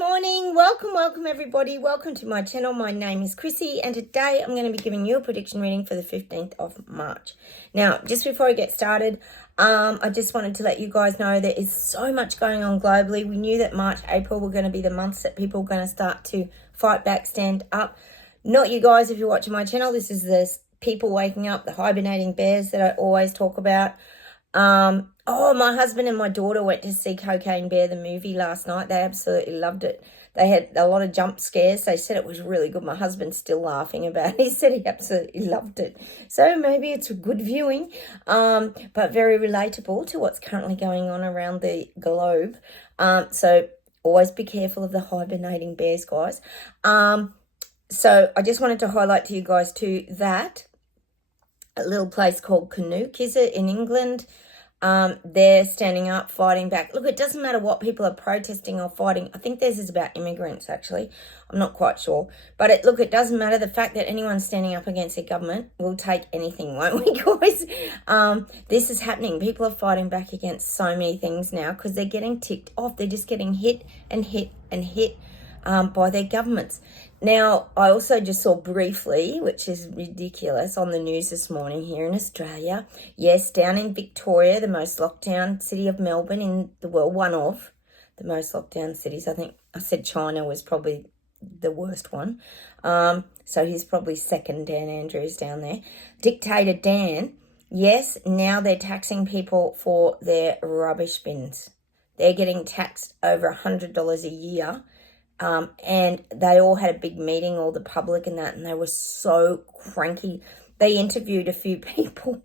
Morning, welcome everybody, welcome to my channel. My name is Chrissy and today I'm going to be giving you a prediction reading for the 15th of March. Now, just before I get started, I just wanted to let you guys know there is so much going on globally. We knew that March, April were going to be the months that people were going to start to fight back, stand up. Not you guys if you're watching my channel. This is the people waking up, the hibernating bears that I always talk about. My husband and my daughter went to see Cocaine Bear, the movie, last night. They absolutely loved it. They had a lot of jump scares. They said it was really good. My husband's still laughing about it. He said he absolutely loved it. So maybe it's a good viewing, but very relatable to what's currently going on around the globe. So always be careful of the hibernating bears, guys. So I just wanted to highlight to you guys too that a little place called Canuck, is it, in England? They're standing up, fighting back. Look, it doesn't matter what people are protesting or fighting. I think theirs is about immigrants, actually. I'm not quite sure. But it doesn't matter. The fact that anyone's standing up against their government, we'll take anything, won't we, guys? This is happening. People are fighting back against so many things now because they're getting ticked off. They're just getting hit and hit and hit by their governments. Now, I also just saw briefly, which is ridiculous, on the news this morning here in Australia. Yes, down in Victoria, the most locked down city of Melbourne in the world, one of the most locked down cities. I think I said China was probably the worst one. So he's probably second, Dan Andrews down there. Dictator Dan, yes, now they're taxing people for their rubbish bins. They're getting taxed over $100 a year. And they all had a big meeting, all the public and that, and they were so cranky. They interviewed a few people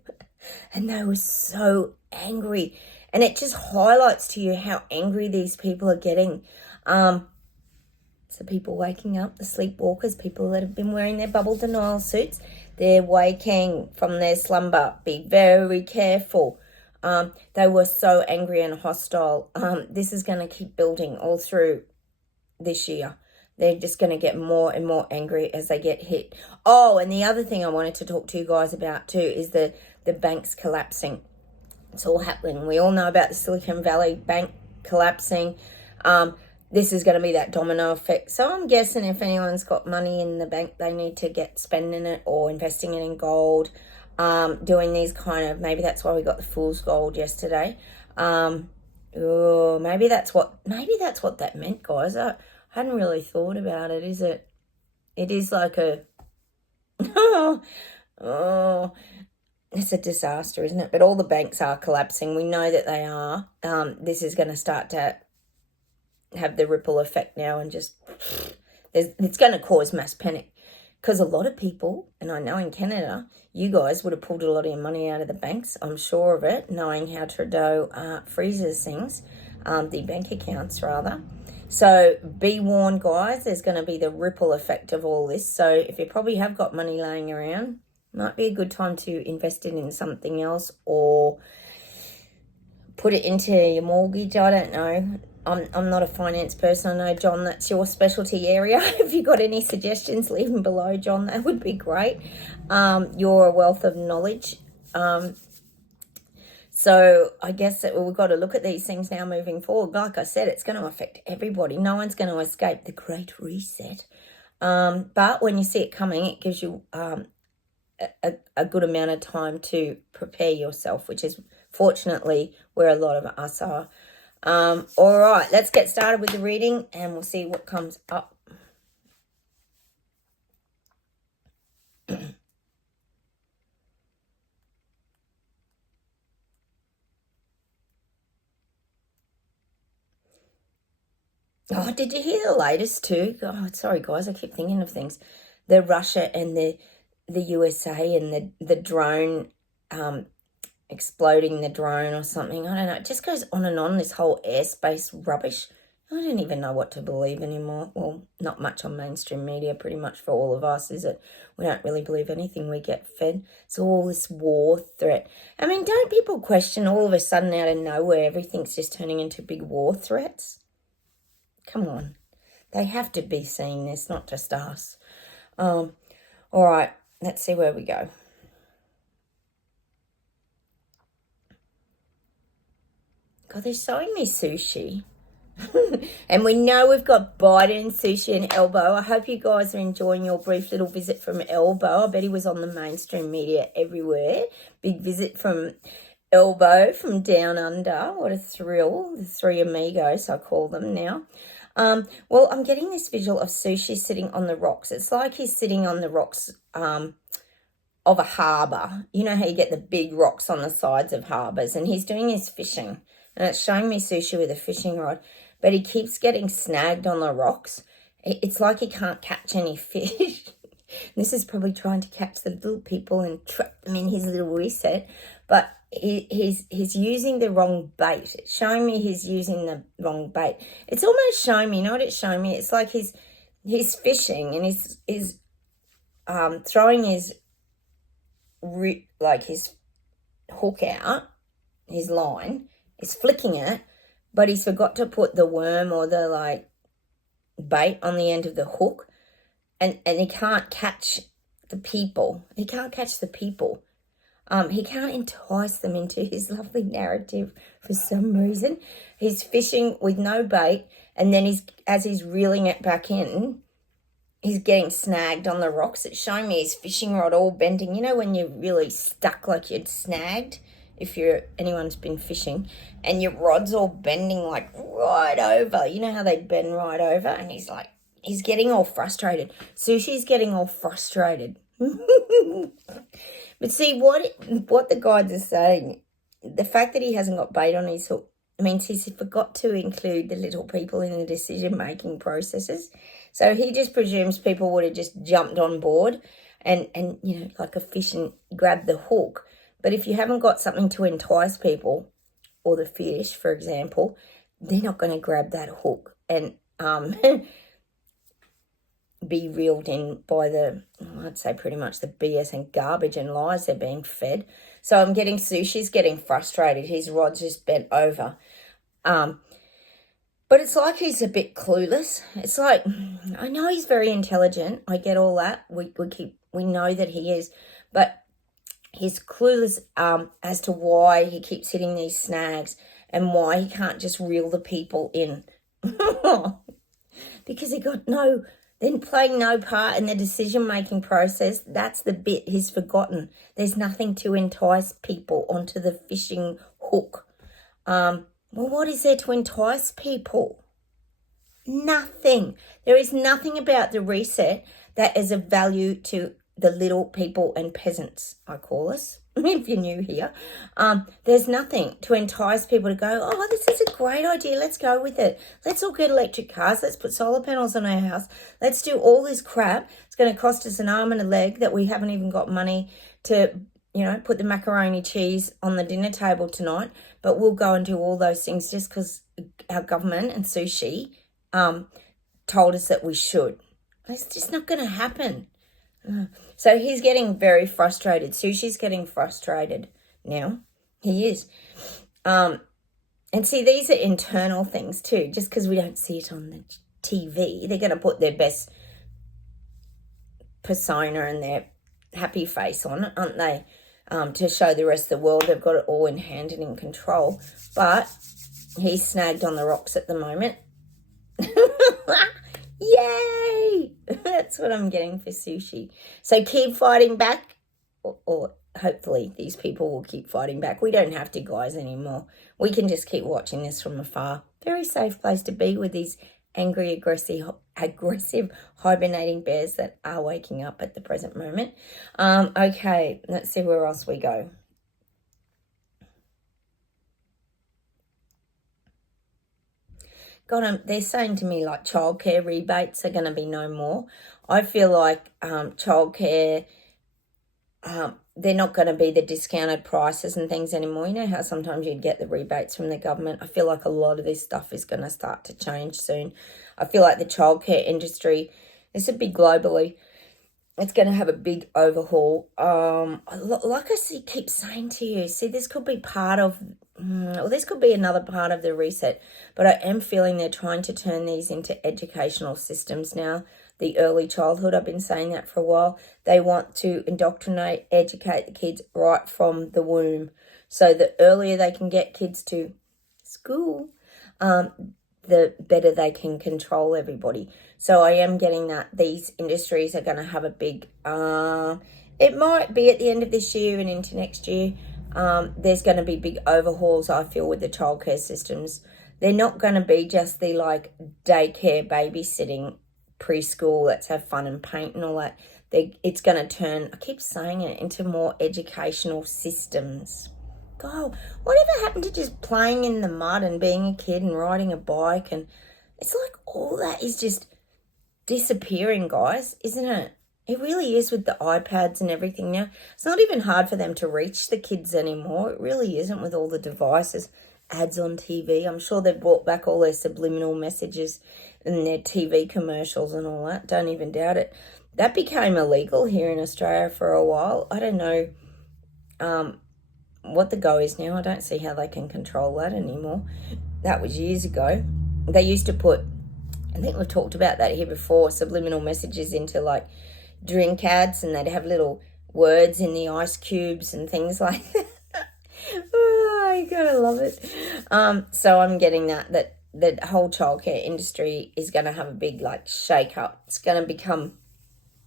and they were so angry. And it just highlights to you how angry these people are getting. So people waking up, the sleepwalkers, people that have been wearing their bubble denial suits, they're waking from their slumber. Be very careful. They were so angry and hostile. This is going to keep building all through this year. They're just going to get more and more angry as they get hit. Oh, and the other thing I wanted to talk to you guys about too is the banks collapsing. It's all happening. We all know about the Silicon Valley Bank collapsing. This is going to be that domino effect. So I'm guessing if anyone's got money in the bank, they need to get spending it or investing it in gold, doing these kind of, maybe that's why we got the fool's gold yesterday. Maybe that's what that meant, guys. I hadn't really thought about it, is it? It is like a, it's a disaster, isn't it? But all the banks are collapsing. We know that they are. This is going to start to have the ripple effect now and just, it's going to cause mass panic. Because a lot of people, and I know in Canada, you guys would have pulled a lot of your money out of the banks, I'm sure of it, knowing how Trudeau freezes things, the bank accounts rather. So be warned, guys, there's going to be the ripple effect of all this. So if you probably have got money laying around, might be a good time to invest it in something else or put it into your mortgage. I don't know. I'm not a finance person. I know, John, that's your specialty area. If you've got any suggestions, leave them below, John. That would be great. You're a wealth of knowledge. So I guess that we've got to look at these things now moving forward. Like I said, it's going to affect everybody. No one's going to escape the Great Reset. But when you see it coming, it gives you a good amount of time to prepare yourself, which is fortunately where a lot of us are. All right, let's get started with the reading and we'll see what comes up. Oh, did you hear the latest too? Oh, sorry, guys, I keep thinking of things. The Russia and the USA and the drone, exploding the drone or something. I don't know. It just goes on, this whole airspace rubbish. I don't even know what to believe anymore. Well, not much on mainstream media, pretty much for all of us, is it? We don't really believe anything we get fed. It's all this war threat. I mean, don't people question all of a sudden out of nowhere everything's just turning into big war threats? Come on. They have to be seeing this, not just us. All right, let's see where we go. God, they're showing me sushi. And we know we've got Biden, Sushi and Elbow. I hope you guys are enjoying your brief little visit from Elbow. I bet he was on the mainstream media everywhere. Big visit from Elbow from down under. What a thrill. The three amigos, I call them now. Well, I'm getting this visual of Sushi sitting on the rocks. It's like he's sitting on the rocks of a harbour. You know how you get the big rocks on the sides of harbours, and he's doing his fishing. And it's showing me Sushi with a fishing rod, but he keeps getting snagged on the rocks. It's like he can't catch any fish. This is probably trying to catch the little people and trap them in his little reset, but he's using the wrong bait. It's showing me he's using the wrong bait. It's almost showing me, you know what it's showing me? It's like he's fishing and he's throwing his hook out, his line. He's flicking it, but he's forgot to put the worm or the bait on the end of the hook, and he can't catch the people. He can't catch the people. He can't entice them into his lovely narrative for some reason. He's fishing with no bait, and then as he's reeling it back in, he's getting snagged on the rocks. It's showing me his fishing rod all bending. You know when you're really stuck, like you'd snagged, if anyone's been fishing, and your rod's all bending like right over. You know how they bend right over? And he's getting all frustrated. Sushi's getting all frustrated. But see, what the guides are saying, the fact that he hasn't got bait on his hook means he's forgot to include the little people in the decision-making processes. So he just presumes people would have just jumped on board and like a fish and grabbed the hook. But if you haven't got something to entice people, or the fish, for example, they're not going to grab that hook and be reeled in by I'd say pretty much the BS and garbage and lies they're being fed. So I'm getting Sushi's getting frustrated. His rod's just bent over. But it's like he's a bit clueless. It's like, I know he's very intelligent. I get all that. We know that he is. But he's clueless as to why he keeps hitting these snags and why he can't just reel the people in. Because then playing no part in the decision-making process. That's the bit he's forgotten. There's nothing to entice people onto the fishing hook. Well, what is there to entice people? Nothing. There is nothing about the reset that is of value to the little people and peasants, I call us, if you're new here. There's nothing to entice people to go, oh, this is a great idea. Let's go with it. Let's all get electric cars. Let's put solar panels on our house. Let's do all this crap. It's going to cost us an arm and a leg that we haven't even got money to, put the macaroni cheese on the dinner table tonight. But we'll go and do all those things just because our government and Sushi told us that we should. It's just not going to happen. So he's getting very frustrated. Sushi's getting frustrated now. He is. And see, these are internal things too. Just because we don't see it on the TV, they're going to put their best persona and their happy face on it, aren't they? To show the rest of the world they've got it all in hand and in control. But he's snagged on the rocks at the moment. Yay! That's what I'm getting for Sushi. So keep fighting back, or hopefully these people will keep fighting back. We don't have to, guys, anymore. We can just keep watching this from afar. Very safe place to be with these angry, aggressive hibernating bears that are waking up at the present moment. Okay, let's see where else we go. God, they're saying to me like childcare rebates are going to be no more. I feel like childcare, they're not going to be the discounted prices and things anymore. You know how sometimes you'd get the rebates from the government? I feel like a lot of this stuff is going to start to change soon. I feel like the childcare industry, this would be globally, it's going to have a big overhaul. Like I keep saying to you, this could be part of, this could be another part of the reset, but I am feeling they're trying to turn these into educational systems now. The early childhood, I've been saying that for a while. They want to indoctrinate, educate the kids right from the womb. So the earlier they can get kids to school, the better they can control everybody. So I am getting that these industries are going to have a big, it might be at the end of this year and into next year, there's going to be big overhauls, I feel, with the childcare systems. They're not going to be just the like daycare, babysitting, preschool, let's have fun and paint and all that. It's going to turn, I keep saying it, into more educational systems. God, whatever happened to just playing in the mud and being a kid and riding a bike? And it's like all that is just disappearing, guys, isn't it? It really is, with the iPads and everything now. It's not even hard for them to reach the kids anymore. It really isn't, with all the devices, ads on TV. I'm sure they've brought back all their subliminal messages and their TV commercials and all that. Don't even doubt it. That became illegal here in Australia for a while. I don't know what the go is now. I don't see how they can control that anymore. That was years ago. They used to put, I think we've talked about that here before, subliminal messages into like drink ads, and they'd have little words in the ice cubes and things like that. Oh, you gotta love it. So I'm getting that the whole childcare industry is going to have a big like shake up. It's going to become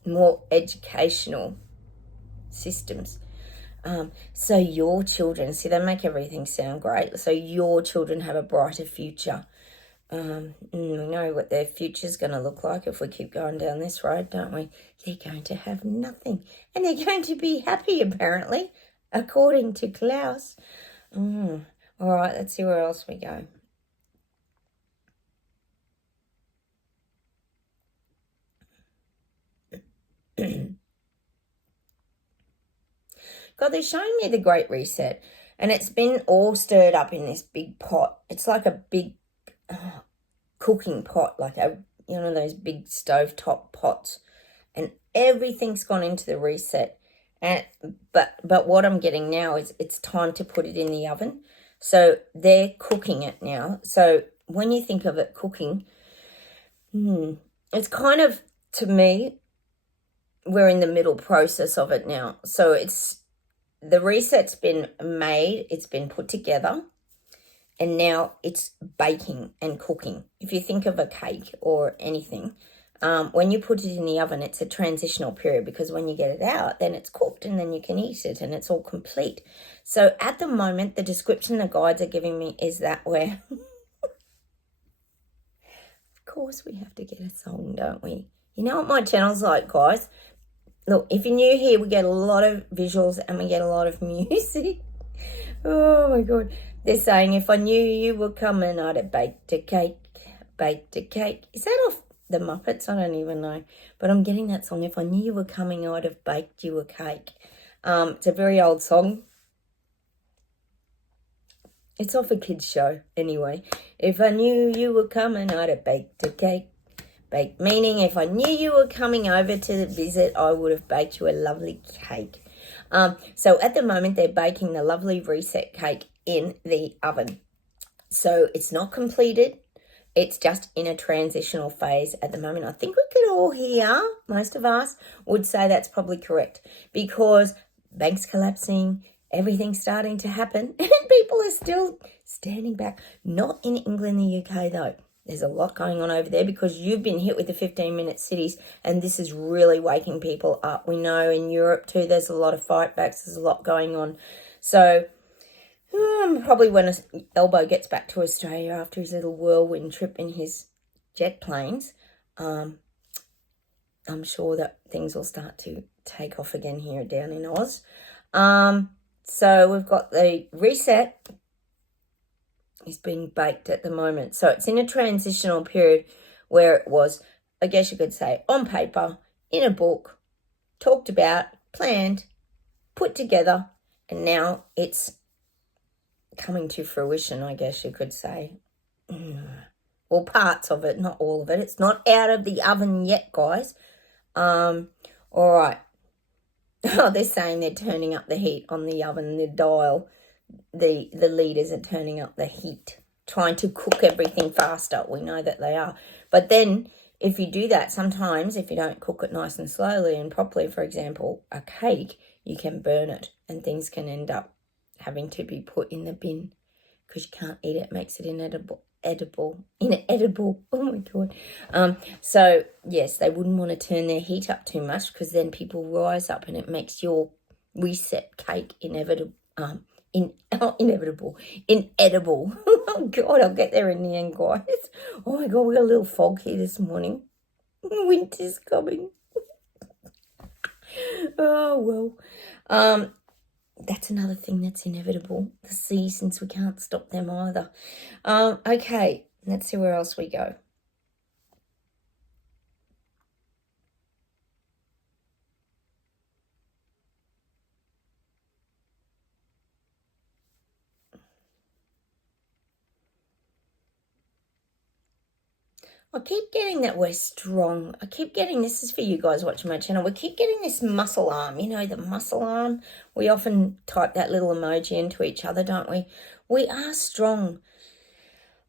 more educational systems. So your children, see, they make everything sound great. So your children have a brighter future. We know what their future's going to look like if we keep going down this road, don't we? They're going to have nothing. And they're going to be happy, apparently, according to Klaus. All right, let's see where else we go. God, they're showing me the Great Reset, and it's been all stirred up in this big pot. It's like a big cooking pot, like those big stovetop pots, and everything's gone into the reset. And but what I'm getting now is it's time to put it in the oven. So they're cooking it now. So when you think of it cooking, it's kind of, to me, we're in the middle process of it now. So the reset's been made, it's been put together, and now it's baking and cooking. If you think of a cake or anything, when you put it in the oven, it's a transitional period, because when you get it out, then it's cooked and then you can eat it and it's all complete. So at the moment, the description the guides are giving me is that we're... Of course we have to get a song, don't we? You know what my channel's like, guys? Look, if you're new here, we get a lot of visuals and we get a lot of music. Oh, my God. They're saying, if I knew you were coming, I'd have baked a cake, baked a cake. Is that off the Muppets? I don't even know. But I'm getting that song. If I knew you were coming, I'd have baked you a cake. It's a very old song. It's off a kid's show, anyway. If I knew you were coming, I'd have baked a cake. Baked, meaning if I knew you were coming over to visit, I would have baked you a lovely cake. So at the moment, they're baking the lovely reset cake in the oven. So it's not completed. It's just in a transitional phase at the moment. I think we could all hear, most of us would say that's probably correct, because banks collapsing, everything's starting to happen, and people are still standing back. Not in England, the UK, though. There's a lot going on over there, because you've been hit with the 15-minute cities, and this is really waking people up. We know in Europe too, there's a lot of fight backs. There's a lot going on. So probably when Elbow gets back to Australia after his little whirlwind trip in his jet planes, I'm sure that things will start to take off again here down in Oz. So we've got the reset is being baked at the moment. So it's in a transitional period where it was, I guess you could say, on paper, in a book, talked about, planned, put together, and now it's coming to fruition, I guess you could say. Well, parts of it, not all of it. It's not out of the oven yet, guys. All right. Oh, they're saying they're turning up the heat on the oven, the dial. The leaders are turning up the heat, trying to cook everything faster. We know that they are. But then if you do that, sometimes if you don't cook it nice and slowly and properly, for example, a cake, you can burn it and things can end up having to be put in the bin because you can't eat it. It makes it inedible. inedible. Oh my God. So yes, they wouldn't want to turn their heat up too much, because then people rise up and it makes your reset cake inedible. Oh God, I'll get there in the end, guys. Oh my God, we got a little fog here this morning. Winter's coming. Oh well. That's another thing that's inevitable. The seasons, we can't stop them either. Okay, let's see where else we go. I keep getting that we're strong. I keep getting, this is for you guys watching my channel, we keep getting this muscle arm, you know, the muscle arm. We often type that little emoji into each other, don't we? We are strong.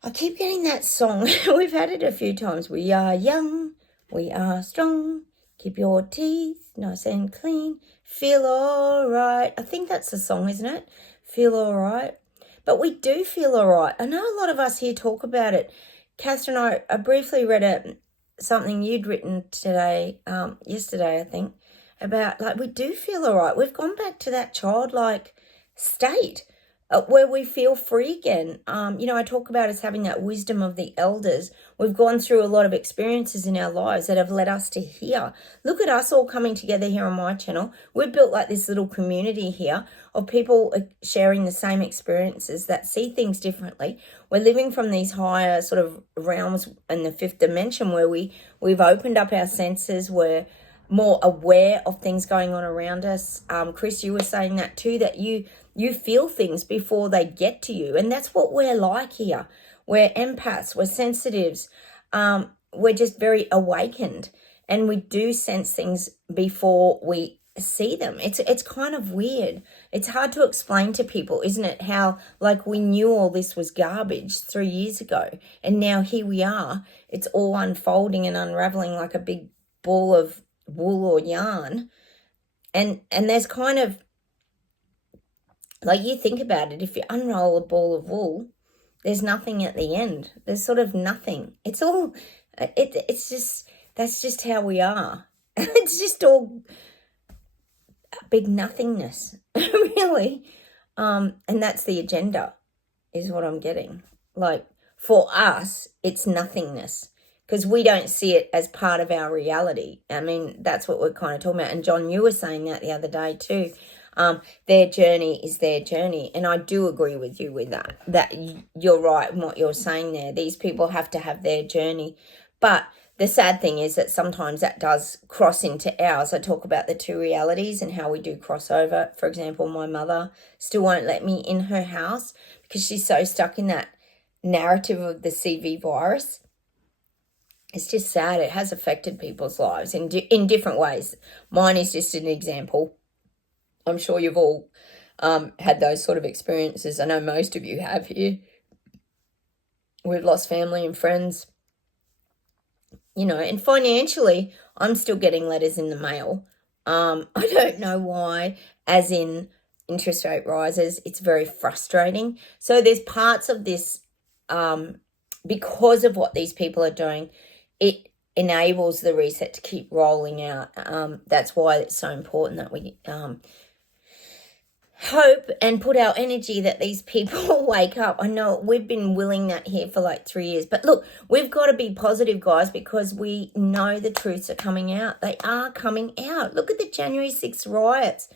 I keep getting that song. We've had it a few times. We are young. We are strong. Keep your teeth nice and clean. Feel all right. I think that's the song, isn't it? Feel all right. But we do feel all right. I know a lot of us here talk about it. Catherine, I briefly read something you'd written today, yesterday, I think, about, like, we do feel all right. We've gone back to that childlike state where we feel free again. You know, I talk about us having that wisdom of the elders. We've gone through a lot of experiences in our lives that have led us to here. Look at us all coming together here on my channel. We've built like this little community here of people sharing the same experiences that see things differently. We're living from these higher sort of realms in the fifth dimension where we've opened up our senses. We're more aware of things going on around us. Chris, you were saying that too, that you feel things before they get to you. And that's what we're like here. We're empaths, we're sensitives, we're just very awakened, and we do sense things before we see them. It's kind of weird. It's hard to explain to people, isn't it? How, like, we knew all this was garbage 3 years ago, and now here we are. It's all unfolding and unraveling like a big ball of wool or yarn. And there's kind of, like, you think about it, if you unroll a ball of wool, there's nothing at the end. There's sort of nothing. It's all, it's just, that's just how we are. It's just all big nothingness, really. And that's the agenda, is what I'm getting. Like, for us, it's nothingness, because we don't see it as part of our reality. I mean, that's what we're kind of talking about. And John, you were saying that the other day too. Their journey is their journey. And I do agree with you with that you're right in what you're saying there. These people have to have their journey. But the sad thing is that sometimes that does cross into ours. I talk about the two realities and how we do cross over. For example, my mother still won't let me in her house because she's so stuck in that narrative of the CV virus. It's just sad. It has affected people's lives in different ways. Mine is just an example. I'm sure you've all had those sort of experiences. I know most of you have here. We've lost family and friends, you know, and financially, I'm still getting letters in the mail. I don't know why, as in interest rate rises. It's very frustrating. So there's parts of this, because of what these people are doing, it enables the reset to keep rolling out. That's why it's so important that we hope and put our energy that these people wake up. I know we've been willing that here for like 3 years. But look, we've got to be positive, guys, because we know the truths are coming out. They are coming out. Look at the January 6th riots.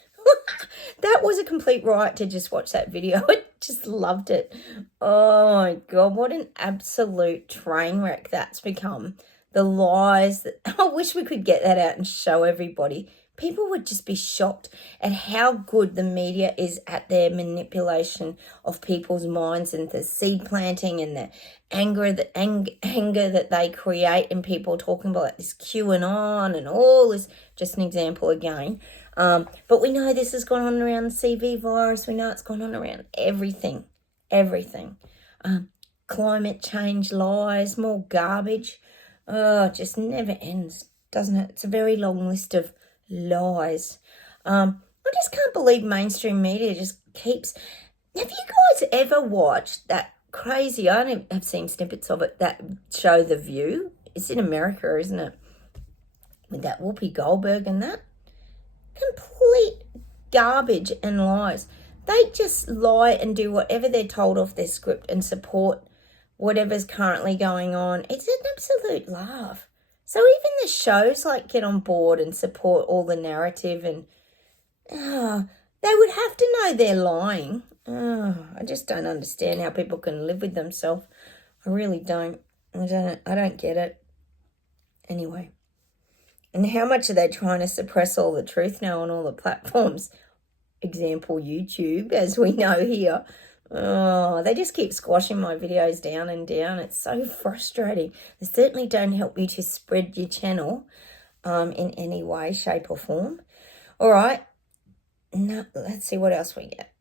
That was a complete riot to just watch that video. I just loved it. Oh, my God, what an absolute train wreck that's become. The lies that I wish we could get that out and show everybody. People would just be shocked at how good the media is at their manipulation of people's minds and the seed planting and the anger that they create, and people talking about like this QAnon and all this. Just an example again. But we know this has gone on around the CV virus. We know it's gone on around everything. Climate change lies, more garbage. Oh, it just never ends, doesn't it? It's a very long list of lies. I just can't believe mainstream media just keeps. Have you guys ever watched that crazy. I only have seen snippets of it that show The View. It's in America, isn't it? With that Whoopi Goldberg and that. Complete garbage and lies. They just lie and do whatever they're told off their script and support whatever's currently going on. It's an absolute laugh. So even the shows like get on board and support all the narrative, and they would have to know they're lying. I just don't understand how people can live with themselves. I really don't. I don't get it. Anyway. And how much are they trying to suppress all the truth now on all the platforms? Example, YouTube, as we know here. They just keep squashing my videos down and down. It's so frustrating. They certainly don't help you to spread your channel in any way, shape or form. All right. Now, let's see what else we get.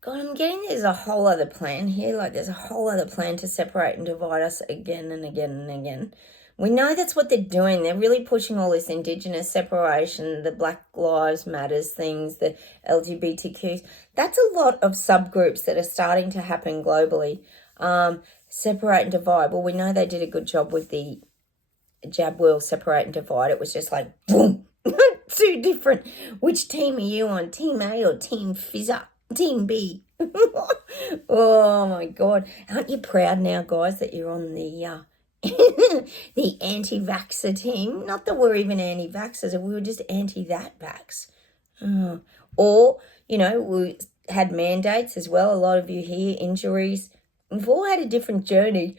God, I'm getting there's a whole other plan here. Like there's a whole other plan to separate and divide us again and again and again. We know that's what they're doing. They're really pushing all this Indigenous separation, the Black Lives Matters things, the LGBTQs. That's a lot of subgroups that are starting to happen globally. Separate and divide. Well, we know they did a good job with the jab wheel separate and divide. It was just like, boom, two different. Which team are you on? Team A or Team Fizzer? Team B. Oh my God. Aren't you proud now, guys, that you're on the the anti-vaxxer team? Not that we're even anti-vaxxers, we were just anti-that vax. Or, you know, we had mandates as well. A lot of you here, injuries. We've all had a different journey.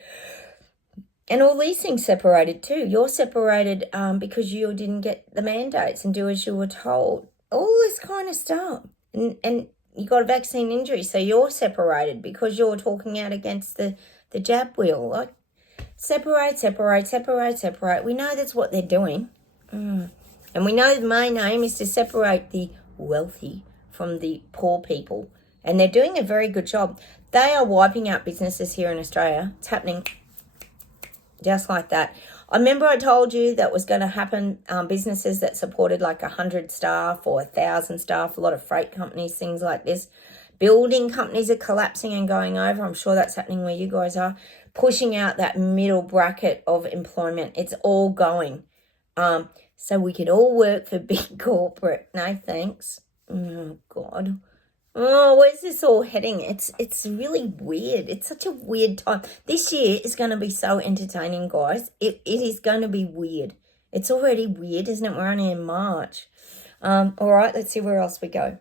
And all these things separated too. You're separated because you didn't get the mandates and do as you were told. All this kind of stuff. And you got a vaccine injury, so you're separated because you're talking out against the jab wheel. Like, separate. We know that's what they're doing. And we know the main aim is to separate the wealthy from the poor people. And they're doing a very good job. They are wiping out businesses here in Australia. It's happening just like that. I remember I told you that was going to happen, businesses that supported like 100 staff or 1,000 staff, a lot of freight companies, things like this. Building companies are collapsing and going over. I'm sure that's happening where you guys are. Pushing out that middle bracket of employment. It's all going. So we could all work for big corporate. No thanks. Oh, God. Oh, where's this all heading? It's really weird. It's such a weird time. This year is going to be so entertaining, guys. It is going to be weird. It's already weird, isn't it? We're only in March. All right, let's see where else we go.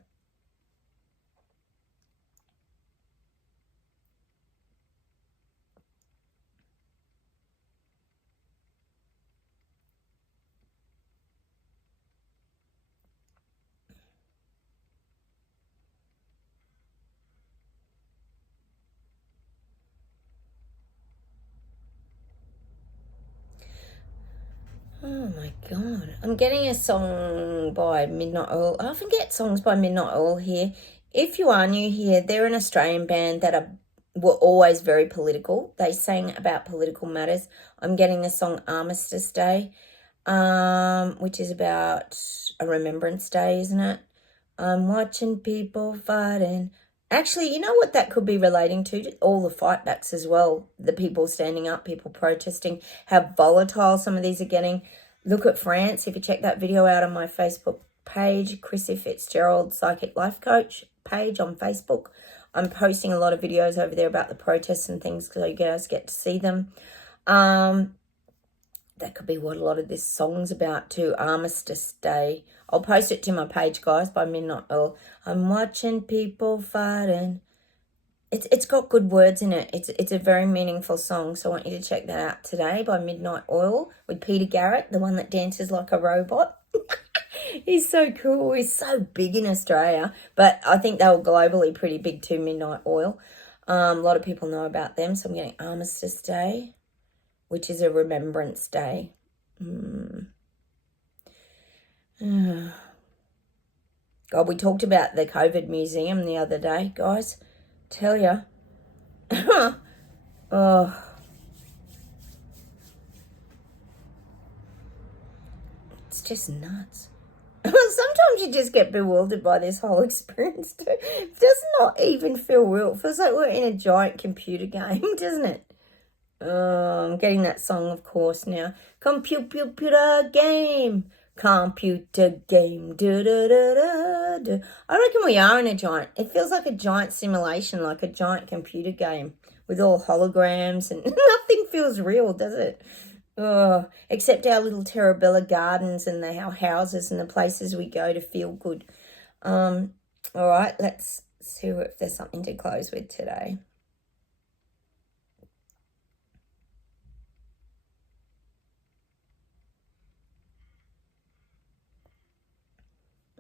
Oh my God. I'm getting a song by Midnight Oil. I often get songs by Midnight Oil here. If you are new here, they're an Australian band that were always very political. They sang about political matters. I'm getting the song Armistice Day, which is about a Remembrance Day, isn't it? I'm watching people fighting. Actually, you know what that could be relating to? All the fightbacks as well. The people standing up, people protesting, how volatile some of these are getting. Look at France. If you check that video out on my Facebook page, Chrissy Fitzgerald, Psychic Life Coach page on Facebook. I'm posting a lot of videos over there about the protests and things so you guys get to see them. That could be what a lot of this song's about too, Armistice Day. I'll post it to my page, guys, by Midnight Oil. I'm watching people fighting. It's got good words in it. It's a very meaningful song, so I want you to check that out today by Midnight Oil with Peter Garrett, the one that dances like a robot. He's so cool. He's so big in Australia, but I think they were globally pretty big too, Midnight Oil. A lot of people know about them, so I'm getting Armistice Day, which is a Remembrance Day. God, we talked about the COVID museum the other day, guys. Tell you. Oh. It's just nuts. Sometimes you just get bewildered by this whole experience too. It does not even feel real. It feels like we're in a giant computer game, doesn't it? I'm getting that song, of course, now. Computer game. Computer game. Da, da, da, da, da. I reckon we are in a giant. It feels like a giant simulation, like a giant computer game with all holograms, and nothing feels real, does it? Oh, except our little Terabella gardens and our houses and the places we go to feel good. All right, let's see if there's something to close with today.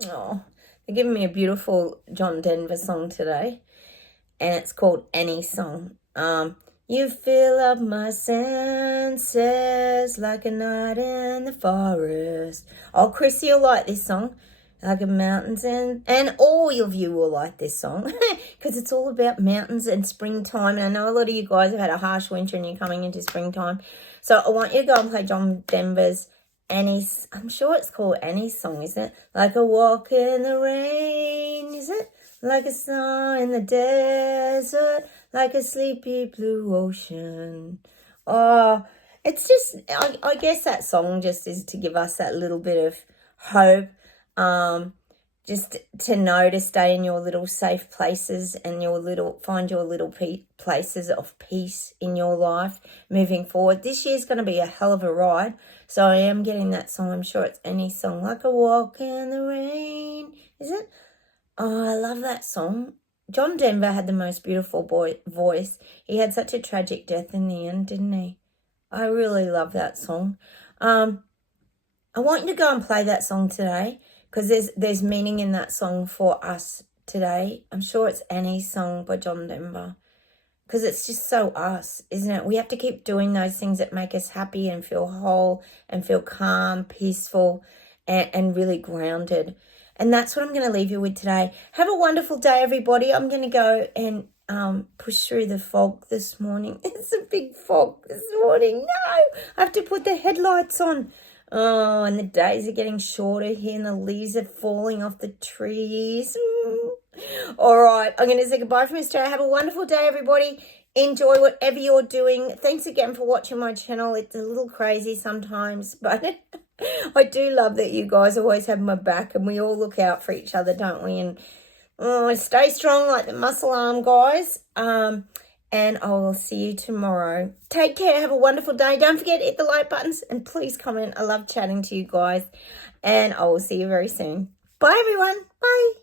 Oh, they're giving me a beautiful John Denver song today, and it's called Any Song. You fill up my senses like a night in the forest. Oh, Chrissy, you'll like this song. Like a mountains and all of you will like this song because it's all about mountains and springtime. And I know a lot of you guys have had a harsh winter and you're coming into springtime. So I want you to go and play John Denver's Annie's, I'm sure it's called Annie's song, isn't it? Like a walk in the rain, is it? Like a song in the desert, like a sleepy blue ocean. Oh, it's just, I guess that song just is to give us that little bit of hope. Just to know to stay in your little safe places and find your little places of peace in your life moving forward. This year's going to be a hell of a ride. So I am getting that song. I'm sure it's Any Song. Like a walk in the rain. Is it? Oh, I love that song. John Denver had the most beautiful voice. He had such a tragic death in the end, didn't he? I really love that song. I want you to go and play that song today, because there's meaning in that song for us today. I'm sure it's Annie's song by John Denver, because it's just so us, isn't it? We have to keep doing those things that make us happy and feel whole and feel calm, peaceful, and really grounded. And that's what I'm going to leave you with today. Have a wonderful day, everybody. I'm going to go and push through the fog this morning. It's a big fog this morning. No, I have to put the headlights on. Oh, and the days are getting shorter here and the leaves are falling off the trees. All right, I'm going to say goodbye from Australia. Have a wonderful day, everybody. Enjoy whatever you're doing. Thanks again for watching my channel. It's a little crazy sometimes, but I do love that you guys always have my back and we all look out for each other, don't we? And stay strong like the muscle arm, guys. And I will see you tomorrow. Take care. Have a wonderful day. Don't forget to hit the like buttons and please comment. I love chatting to you guys. And I will see you very soon. Bye, everyone. Bye.